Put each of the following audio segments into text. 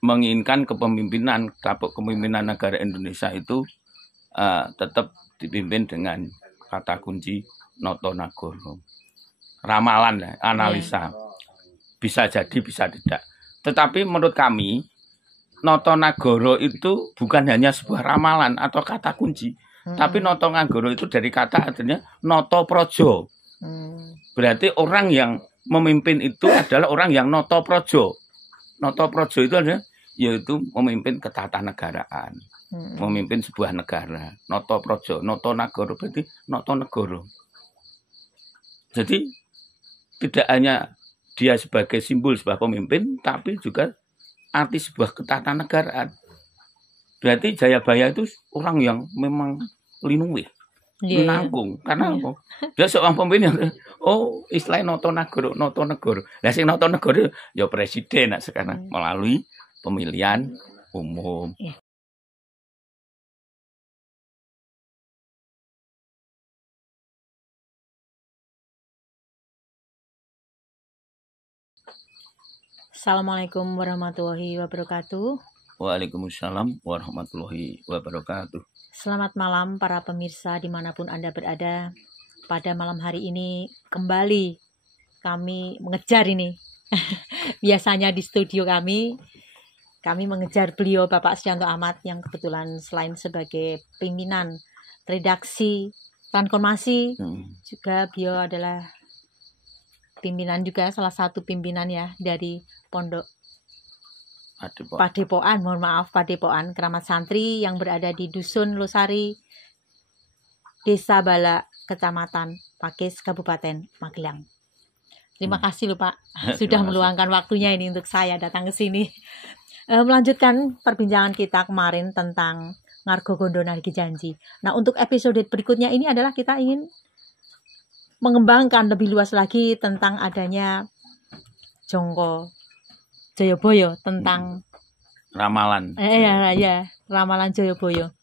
menginginkan kepemimpinan negara Indonesia itu tetap dipimpin dengan kata kunci Noto Nagoro. Ramalan, analisa. Bisa jadi, bisa tidak. Tetapi menurut kami, Noto Nagoro itu bukan hanya sebuah ramalan atau kata kunci. Tapi Noto Nagoro itu dari kata artinya Noto Projo. Berarti orang yang memimpin itu adalah orang yang Noto Projo. Noto Projo itu adalah yaitu memimpin ketatanegaraan, memimpin sebuah negara. Noto Projo, Noto Nagoro berarti Noto Negoro. Jadi tidak hanya dia sebagai simbol sebuah pemimpin, tapi juga arti sebuah ketatanegaraan. Berarti Jayabaya itu orang yang memang linui, menanggung. Karena apa? Dia seorang pemimpin yang istilahnya Noto Nagoro, Noto Negoro. Lah sing Noto Negoro ya presiden sekarang melalui pemilihan umum. Assalamualaikum warahmatullahi wabarakatuh. Waalaikumsalam warahmatullahi wabarakatuh. Selamat malam para pemirsa dimanapun Anda berada. Pada malam hari ini kembali kami mengejar ini. Biasanya di studio kami mengejar beliau Bapak Asdianto Ahmad yang kebetulan selain sebagai pimpinan redaksi Transformasi, juga beliau adalah pimpinan juga, salah satu pimpinan ya dari Pondok Padepokan, Padepokan Keramat Santri yang berada di Dusun Losari, Desa Bala, Kecamatan Pakis, Kabupaten Magelang. Terima kasih loh Pak, sudah meluangkan waktunya ini untuk saya datang ke sini. Melanjutkan perbincangan kita kemarin tentang Ngargo Gondo Nargi Janji. Nah, untuk episode berikutnya ini adalah kita ingin mengembangkan lebih luas lagi tentang adanya Jongko Joyoboyo, tentang ramalan. Ramalan Joyoboyo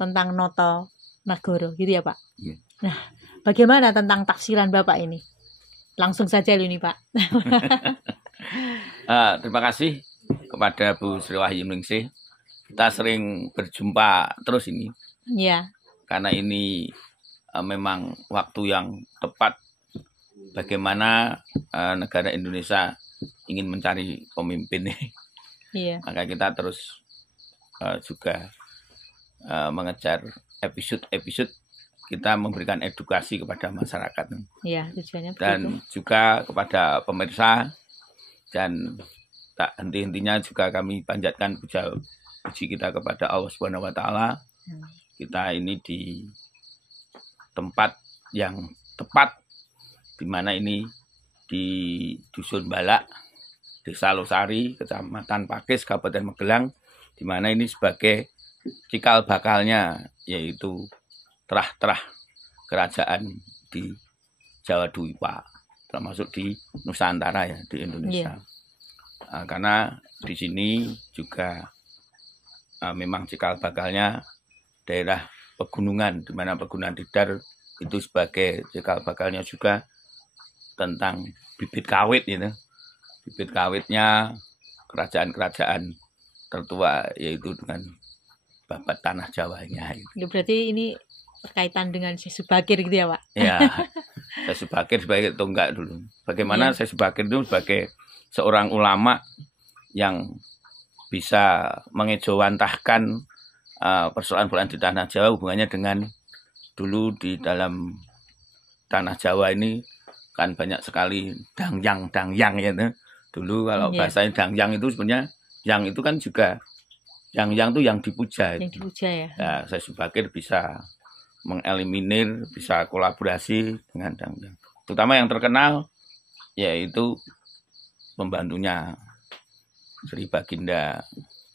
tentang Noto Nagoro, gitu ya Pak. Nah, bagaimana tentang tafsiran Bapak ini? Langsung saja ini Pak. Terima kasih kepada Bu Sri Wahyuningsih. Kita sering berjumpa terus ini. Iya. Karena ini memang waktu yang tepat bagaimana negara Indonesia ingin mencari pemimpin. Iya. Maka kita terus juga mengejar episode-episode kita memberikan edukasi kepada masyarakat. Iya, tujuannya dan begitu. Juga kepada pemirsa, dan tak henti-hentinya juga kami panjatkan puji kita kepada Allah Subhanahu wa taala. Kita ini di tempat yang tepat, di mana ini di Dusun Balak, Desa Losari, Kecamatan Pakis, Kabupaten Magelang, di mana ini sebagai cikal bakalnya, yaitu terah-terah kerajaan di Jawa Dwipa, termasuk di Nusantara ya, di Indonesia. Karena di sini juga memang cikal bakalnya daerah pegunungan, di mana Pegunungan Tidar itu sebagai cikal bakalnya juga tentang bibit kawit gitu. Bibit kawitnya kerajaan-kerajaan tertua, yaitu dengan babat tanah Jawanya. Berarti ini berkaitan dengan Syekh Subakir gitu ya Pak? Ya, Syekh Subakir sebagai tonggak dulu. Bagaimana Syekh Subakir itu sebagai seorang ulama yang bisa mengejawantahkan persoalan-persoalan di tanah Jawa, hubungannya dengan dulu di dalam tanah Jawa ini kan banyak sekali dangyang ya. Dulu kalau bahasanya dangyang itu sebenarnya yang itu kan juga yang itu yang dipuja. Yang dipuja ya. Ya, Syekh Subakir bisa mengeliminir, bisa kolaborasi dengan dangyang. Terutama yang terkenal yaitu pembantunya Sri Baginda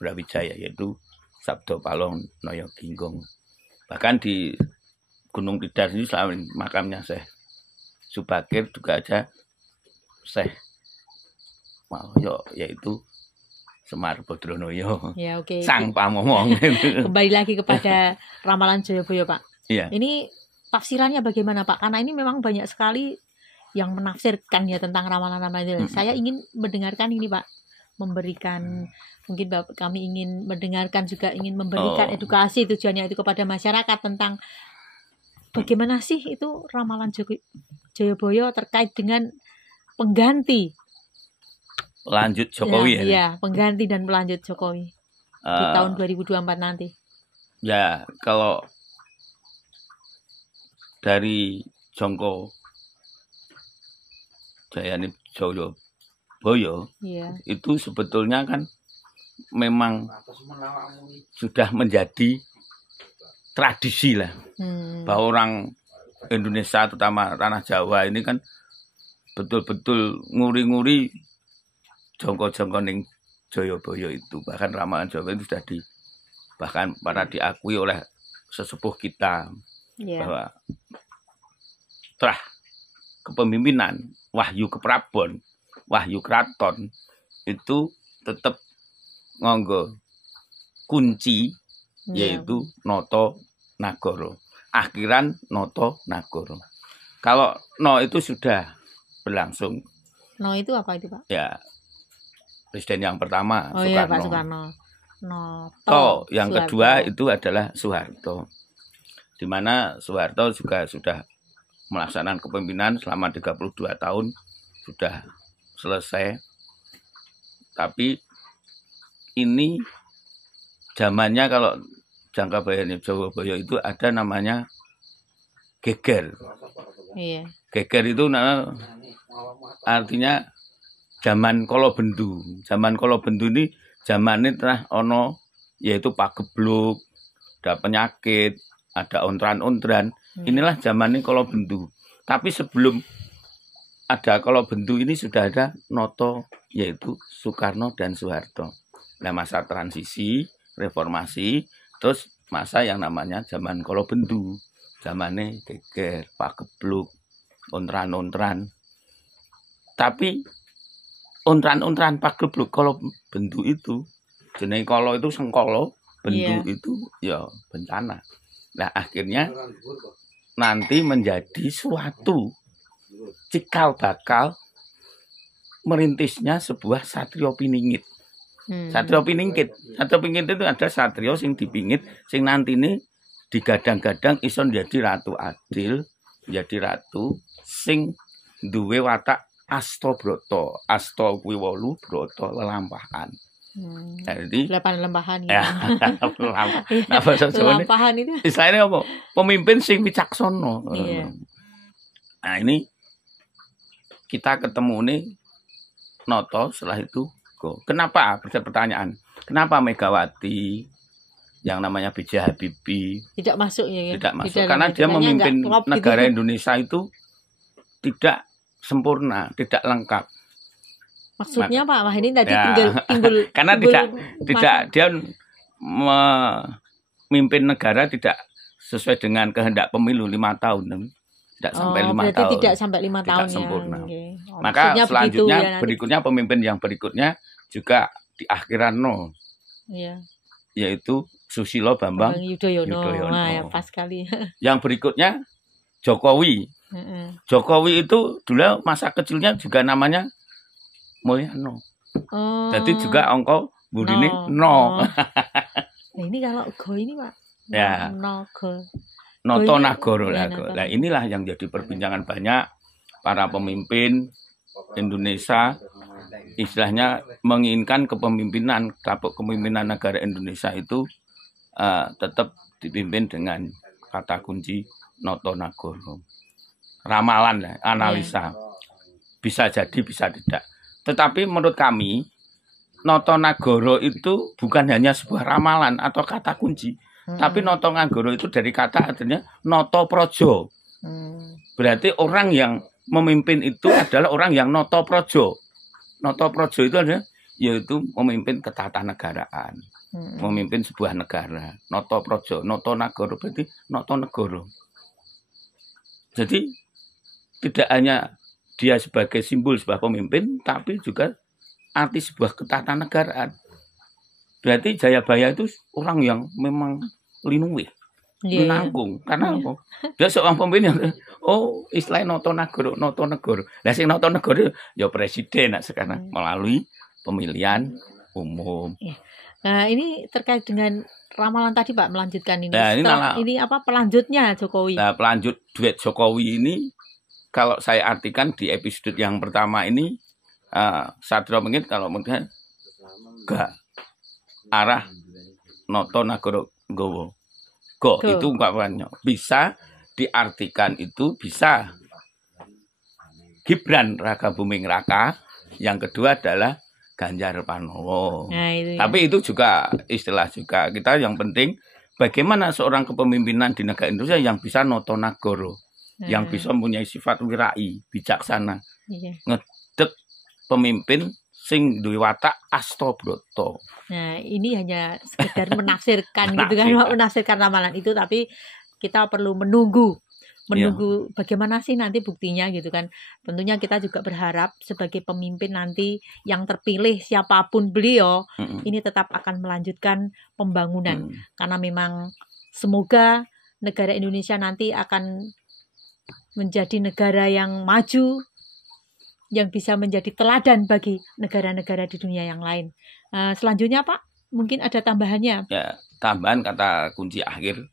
Brawijaya, yaitu Sabdo Palong Noyo Ginggong. Bahkan di Gunung Tidar ini selain makamnya Syekh Subakir juga ada Syekh Malyo, yaitu Semar Badronoyo, ya, Sang Pamomong. Kembali lagi kepada ramalan Joyoboyo Pak. Iya. Ini tafsirannya bagaimana Pak? Karena ini memang banyak sekali yang menafsirkan ya tentang ramalan-ramalan. Saya ingin mendengarkan ini Pak, memberikan, mungkin kami ingin mendengarkan juga, ingin memberikan Oh. edukasi tujuannya itu kepada masyarakat tentang bagaimana sih itu ramalan Jayabaya terkait dengan pengganti Lanjut Jokowi ya, pengganti dan pelanjut Jokowi di tahun 2024 nanti. Ya, kalau dari Jongko Jayani Jayabaya itu sebetulnya kan memang sudah menjadi tradisi lah, bahwa orang Indonesia terutama tanah Jawa ini kan betul-betul nguri-nguri jongko-jongko ning Jayabaya itu. Bahkan ramalan Jawa itu sudah bahkan para diakui oleh sesepuh kita bahwa setelah kepemimpinan Wahyu Keprabon, Wahyu Kraton itu tetap nganggo kunci yaitu Noto Nagoro, akhiran Noto Nagoro. Kalau no itu sudah berlangsung. No itu apa itu, Pak? Ya, presiden yang pertama Soekarno. Iya, Pak Soekarno. Noto yang Soeharto. Kedua itu adalah Soeharto, di mana Soeharto juga sudah melaksanakan kepemimpinan selama 32 tahun sudah selesai. Tapi ini zamannya kalau jangka bayani Jayabaya itu ada namanya geger. Iya. Geger itu artinya zaman Kolobendu. Zaman Kolobendu ini zamannya telah ono yaitu pagebluk, ada penyakit, ada ontran-ontran. Inilah zamannya Kolobendu. Tapi sebelum ada Kolobendu ini sudah ada Noto yaitu Soekarno dan Soeharto. Nah, masa transisi, reformasi, terus masa yang namanya zaman Kolobendu. Zamannya geger, pagebluk, ontran-ontran. Tapi ontran-ontran pagebluk Kolobendu itu jenenge kala itu sengkala, bendu itu ya bencana. Nah, akhirnya nanti menjadi suatu cikal bakal merintisnya sebuah satrio piningit. Satrio piningit itu ada satrio sing dipingit, sing nanti ini digadang-gadang iso jadi ratu adil, jadi ratu sing duwe watak Astobroto. Asto kuwi 8, broto lelampahan. Jadi 8 lempahan gitu. Ya, lelampahan itu. Istilahnya apa? Pemimpin sing wicaksono. Iya. Nah, ini kita ketemu nih Noto, setelah itu go. Kenapa? Pertanyaan. Kenapa Megawati yang namanya B.J. Habibie tidak masuk ya? Tidak masuk karena dia memimpin negara gitu. Indonesia itu tidak sempurna, tidak lengkap. Maksudnya Pak Wah ini tadi ya, timbul karena tidak dia memimpin negara tidak sesuai dengan kehendak pemilu 5 tahun. Tidak sampai 5 tahun. Tidak sampai 5 tahun sempurna. Ya. Okay. Maka selanjutnya ya, berikutnya pemimpin yang berikutnya juga di akhiran no. Iya. Yaitu Susilo Bambang Yudhoyono. Wah, ya pas sekali. Yang berikutnya Jokowi. Jokowi itu dulu masa kecilnya juga namanya Mulyono. Jadi juga angka burine no. Nah, ini kalau go ini Pak. Ya. Noto Nagoro. Nah, inilah yang jadi perbincangan banyak para pemimpin Indonesia, istilahnya menginginkan kepemimpinan negara Indonesia itu tetap dipimpin dengan kata kunci Noto Nagoro. Ramalan, analisa. Bisa jadi, bisa tidak. Tetapi menurut kami, Noto Nagoro itu bukan hanya sebuah ramalan atau kata kunci. Tapi Noto Nagoro itu dari kata artinya Noto Projo. Berarti orang yang memimpin itu adalah orang yang Noto Projo. Noto Projo itu adalah yaitu memimpin ketatanegaraan. Memimpin sebuah negara. Noto Projo, Noto Nagoro berarti Noto Negoro. Jadi tidak hanya dia sebagai simbol sebuah pemimpin, tapi juga arti sebuah ketatanegaraan. Berarti Jayabaya itu orang yang memang linui, menanggung. Karena apa? Dia seorang pemimpin yang istilahnya Noto Nagoro, Noto Negoro. Nah, sing Noto Negoro ya presiden sekarang melalui pemilihan umum. Nah, ini terkait dengan ramalan tadi Pak, melanjutkan ini. Nah, ini apa pelanjutnya Jokowi? Nah, pelanjut duet Jokowi ini kalau saya artikan di episode yang pertama ini Satrio mungkin kalau mungkin gak arah Noto Nagoro Gowo. Go itu ungkapannya bisa diartikan itu bisa Gibran Raka Buming Raka, yang kedua adalah Ganjar Pranowo. Nah, itu tapi itu juga istilah juga kita, yang penting bagaimana seorang kepemimpinan di negara Indonesia yang bisa noto nagoro, yang bisa mempunyai sifat wirai, bijaksana, ngedek pemimpin sing duwe watak astobroto. Nah, ini hanya sekedar menafsirkan gitu kan, menafsirkan ramalan itu, tapi kita perlu menunggu bagaimana sih nanti buktinya gitu kan. Tentunya kita juga berharap sebagai pemimpin nanti yang terpilih siapapun beliau, ini tetap akan melanjutkan pembangunan. Karena memang semoga negara Indonesia nanti akan menjadi negara yang maju, yang bisa menjadi teladan bagi negara-negara di dunia yang lain. Selanjutnya Pak, mungkin ada tambahannya? Ya, tambahan kata kunci akhir,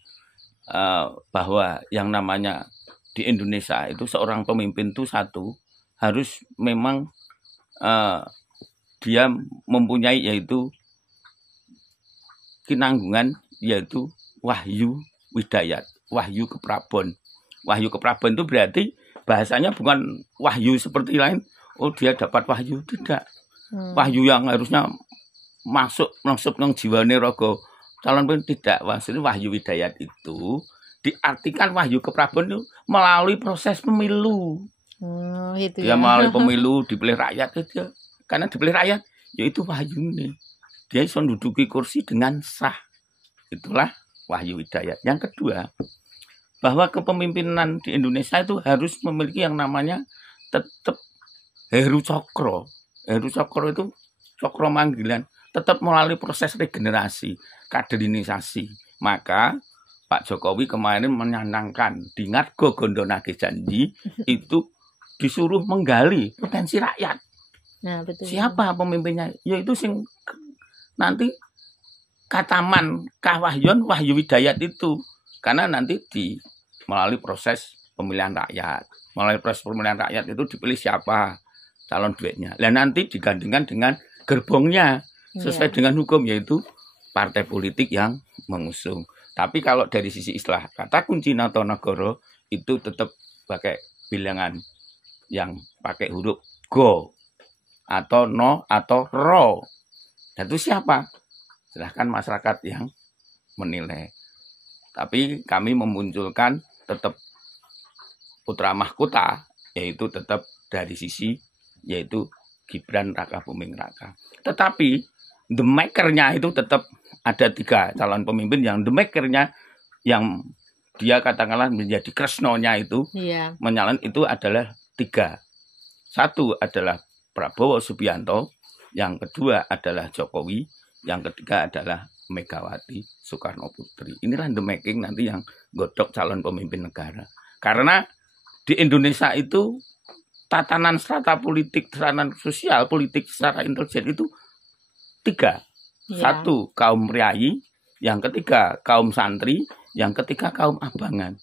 bahwa yang namanya di Indonesia itu seorang pemimpin itu satu harus memang dia mempunyai yaitu kinanggungan, yaitu wahyu widayat, wahyu keprabon. Wahyu keprabon itu berarti bahasanya bukan wahyu seperti lain, oh dia dapat wahyu, tidak. Wahyu yang harusnya masuk nang jiwane raga calon pun tidak. Maksudnya wahyu widayat itu diartikan wahyu keprabon itu melalui proses pemilu. Itu ya. Melalui pemilu dipilih rakyat itu. Karena dipilih rakyat, yaitu wahyu ini. Dia bisa menduduki kursi dengan sah. Itulah wahyu widayat. Yang kedua, bahwa kepemimpinan di Indonesia itu harus memiliki yang namanya tetap Heru Cokro. Heru Cokro itu cokro manggilan. Tetap melalui proses regenerasi, kaderisasi. Maka Pak Jokowi kemarin menyanangkan di Ngadgo Gondonake Janji itu disuruh menggali potensi rakyat. Nah, betul. Siapa pemimpinnya? Yaitu sing nanti Kataman Kahwahyon Wahyu Widayat itu. Karena nanti melalui proses pemilihan rakyat. Melalui proses pemilihan rakyat itu dipilih siapa calon duetnya. Dan nanti digandingkan dengan gerbongnya. Sesuai dengan hukum, yaitu partai politik yang mengusung. Tapi kalau dari sisi istilah kata kunci noto nagoro itu tetap pakai bilangan yang pakai huruf go atau no atau ro. Dan itu siapa? Silahkan masyarakat yang menilai. Tapi kami memunculkan tetap putra mahkota, yaitu tetap dari sisi yaitu Gibran Raka Buming Raka. Tetapi the maker-nya itu tetap ada 3 calon pemimpin yang the maker-nya yang dia katakanlah menjadi kresnonya itu menyalon itu adalah 3. Satu adalah Prabowo Subianto, yang kedua adalah Jokowi, yang ketiga adalah Megawati Soekarno Putri. Inilah the making nanti yang godok calon pemimpin negara. Karena di Indonesia itu tatanan strata politik, tatanan sosial politik secara intelijen itu 3. Satu kaum priayi, yang ketiga kaum santri, yang ketiga kaum abangan.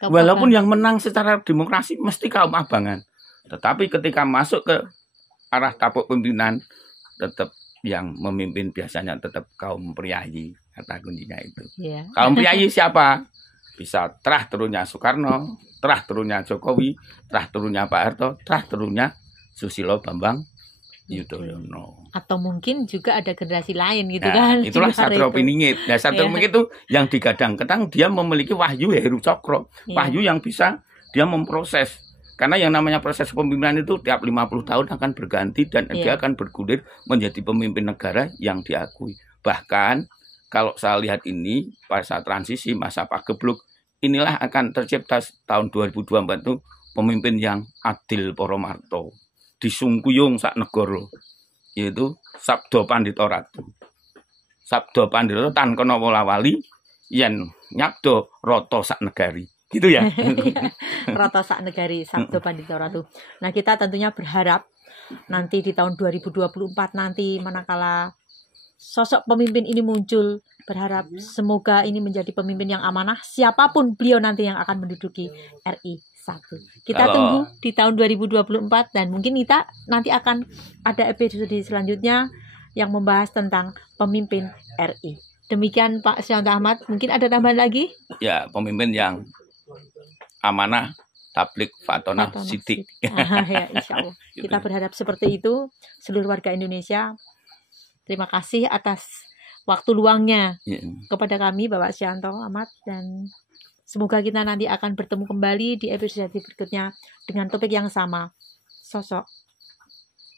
Walaupun yang menang secara demokrasi mesti kaum abangan, tetapi ketika masuk ke arah tapuk pimpinan tetap yang memimpin biasanya tetap kaum priayi, kata kuncinya itu. Kaum priayi siapa? Bisa terah turunnya Soekarno, terah turunnya Jokowi, terah turunnya Pak Harto, terah turunnya Susilo Bambang Yudhoyono. Atau mungkin juga ada generasi lain gitu kan. Itulah Satrio Piningit. Nah, Satrio Piningit itu yang digadang-gadang dia memiliki wahyu Heru Cokro. Wahyu yang bisa dia memproses. Karena yang namanya proses pemimpinan itu tiap 50 tahun akan berganti dan dia akan bergulir menjadi pemimpin negara yang diakui. Bahkan kalau saya lihat ini pada transisi masa Pak Gebluk, inilah akan tercipta tahun 2024 itu pemimpin yang adil Poromarto. Disungkuyung sak negara, yaitu Sabdo Pandhita Ratu. Sabdo Pandhita tan kono wolawali yen nyabdo rata sak negari. Gitu ya. Rata sak negari, Sabdo Pandhita Ratu. Nah, kita tentunya berharap nanti di tahun 2024 nanti manakala sosok pemimpin ini muncul, berharap semoga ini menjadi pemimpin yang amanah siapapun beliau nanti yang akan menduduki RI 1. Kita tunggu di tahun 2024 dan mungkin kita nanti akan ada episode selanjutnya yang membahas tentang pemimpin RI. Demikian Pak Syanto Ahmad, mungkin ada tambahan lagi? Ya, pemimpin yang amanah, tablik, fatonah, sidik. Ya, insya Allah. Kita berharap seperti itu seluruh warga Indonesia. Terima kasih atas waktu luangnya kepada kami Bapak Syanto Ahmad, dan semoga kita nanti akan bertemu kembali di episode berikutnya dengan topik yang sama, sosok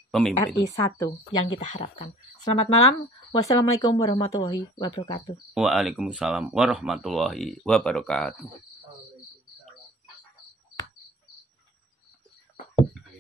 pemimpin RI 1 yang kita harapkan. Selamat malam. Wassalamualaikum warahmatullahi wabarakatuh. Waalaikumsalam warahmatullahi wabarakatuh.